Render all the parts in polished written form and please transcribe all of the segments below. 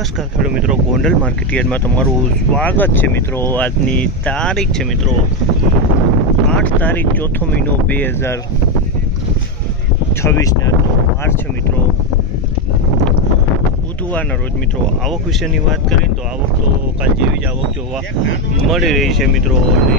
નમસ્કાર ખેડૂત મિત્રો, ગોંડલ માર્કેટયાર્ડમાં તમારું સ્વાગત છે મિત્રો। આજની તારીખ છે મિત્રો 8 તારીખ ચોથો મહિનો 2026 ને આજનો વાર છે મિત્રો બુધવારના રોજ મિત્રો। આવક વિશેની વાત કરીએ તો આવક તો કાલ જેવી જ આવક જોવા મળી રહી છે મિત્રો। અને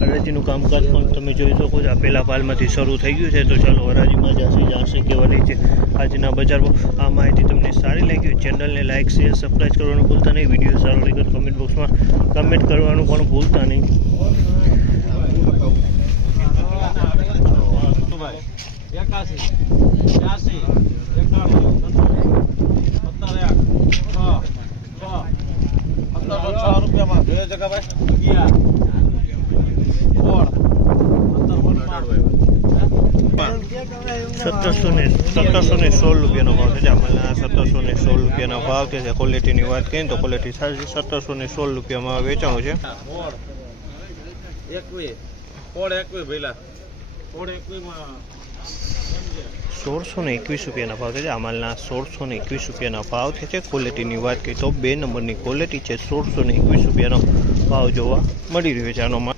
હરાજીનું કામકાજ પણ તમે જોઈ શકો છો, આ પહેલાં પાલમાંથી શરૂ થઈ ગયું છે। તો ચાલો હરાજીમાં જાણશે કેવા રહી છે આજના બજારમાં। આ માહિતી તમને સારી લાગી ચેનલને લાઇક શેર સબસ્ક્રાઈબ કરવાનું ભૂલતા નહીં। વિડીયો સારો લાગ્યો તો કમેન્ટ બોક્સમાં કમેન્ટ કરવાનું પણ ભૂલતા નહીં। સત્તરસો ને 16 રૂપિયાનો ભાવ છે। આમાં 1716 રૂપિયાનો ભાવ છે। ક્વોલિટીની વાત કરીએ તો ક્વોલિટી સારી છે। 1716 રૂપિયામાં વેચાણું છે। 1621 રૂપિયાના ભાવ છે। આમાં 1621 રૂપિયાના ભાવ છે। ક્વોલિટીની વાત કરીએ તો 2 નંબરની ક્વોલિટી છે। 1621 રૂપિયાનો ભાવ જોવા મળી રહ્યો છે। આનો માલ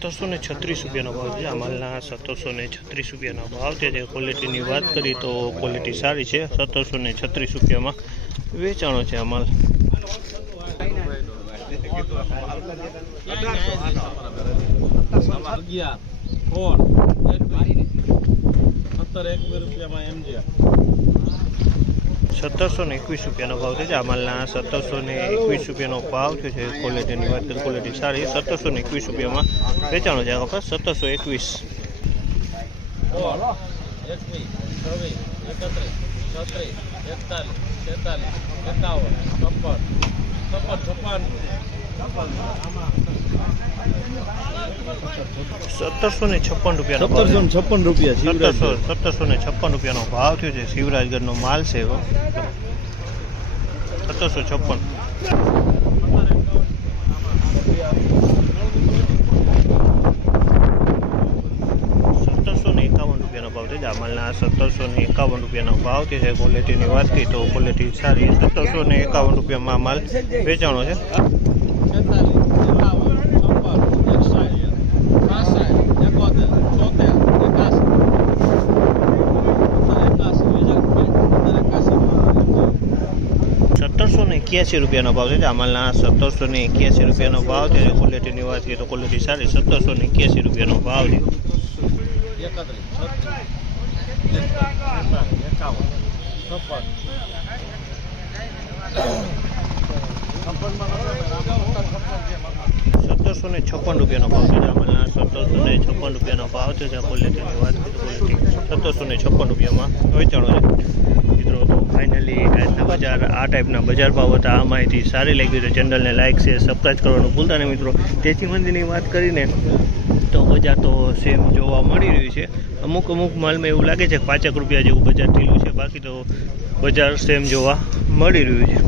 1736 રૂપિયાનો ભાવ છે। અમાલના 1736 રૂપિયાનો ભાવ છે। ક્વોલિટીની વાત કરીએ તો ક્વોલિટી સારી છે। 1736 રૂપિયામાં વેચાણો છે અમાલ। સત્તરસો ને 21 રૂપિયાનો ભાવ છે। અમાલના 1721 રૂપિયાનો ભાવ છે। ક્વોલિટીની વાત કરીએ ક્વોલિટી સારી। 1721 રૂપિયામાં વેચાણો છે। 1721 1756 રૂપિયાનો 1756 રૂપિયા 1756 રૂપિયાનો ભાવ થયો છે। શિવરાજગઢનો માલ છે 1756 રૂપિયાનો ભાવ છે। જામલના 1751 રૂપિયાનો ભાવ છે। ક્વોલિટીની વાત કરીએ તો ક્વોલિટી સારી। 1751 રૂપિયામાં માલ વેચાણો છે। 1781 રૂપિયાનો ભાવ છે। અમાલના 1781 રૂપિયાનો ભાવ છે। ક્વોલિટીની વાત કરીએ તો ક્વોલિટી સારી। 1781 રૂપિયાનો ભાવ છે। 1756 રૂપિયાનો ભાવ છે। અમાલના 1756 રૂપિયાનો ભાવ છે। ક્વોલિટીની વાત કરીએ તો ક્વોલિટી 1756 રૂપિયામાં વેચાણો છે મિત્રો। તો ફાઇનલી આજના બજાર આ ટાઈપના બજાર ભાવ હતા। આ માહિતી સારી લાગી તો ચેનલને લાઇક શેર સબસ્ક્રાઈબ કરવાનું ભૂલતા નહીં મિત્રો। તેથી મંદીની વાત કરીને તો બજાર તો સેમ જોવા મળી રહ્યું છે। અમુક માલમાં એવું લાગે છે કે 5 રૂપિયા જેવું બજાર ઢીલું છે, બાકી તો બજાર સેમ જોવા મળી રહ્યું છે।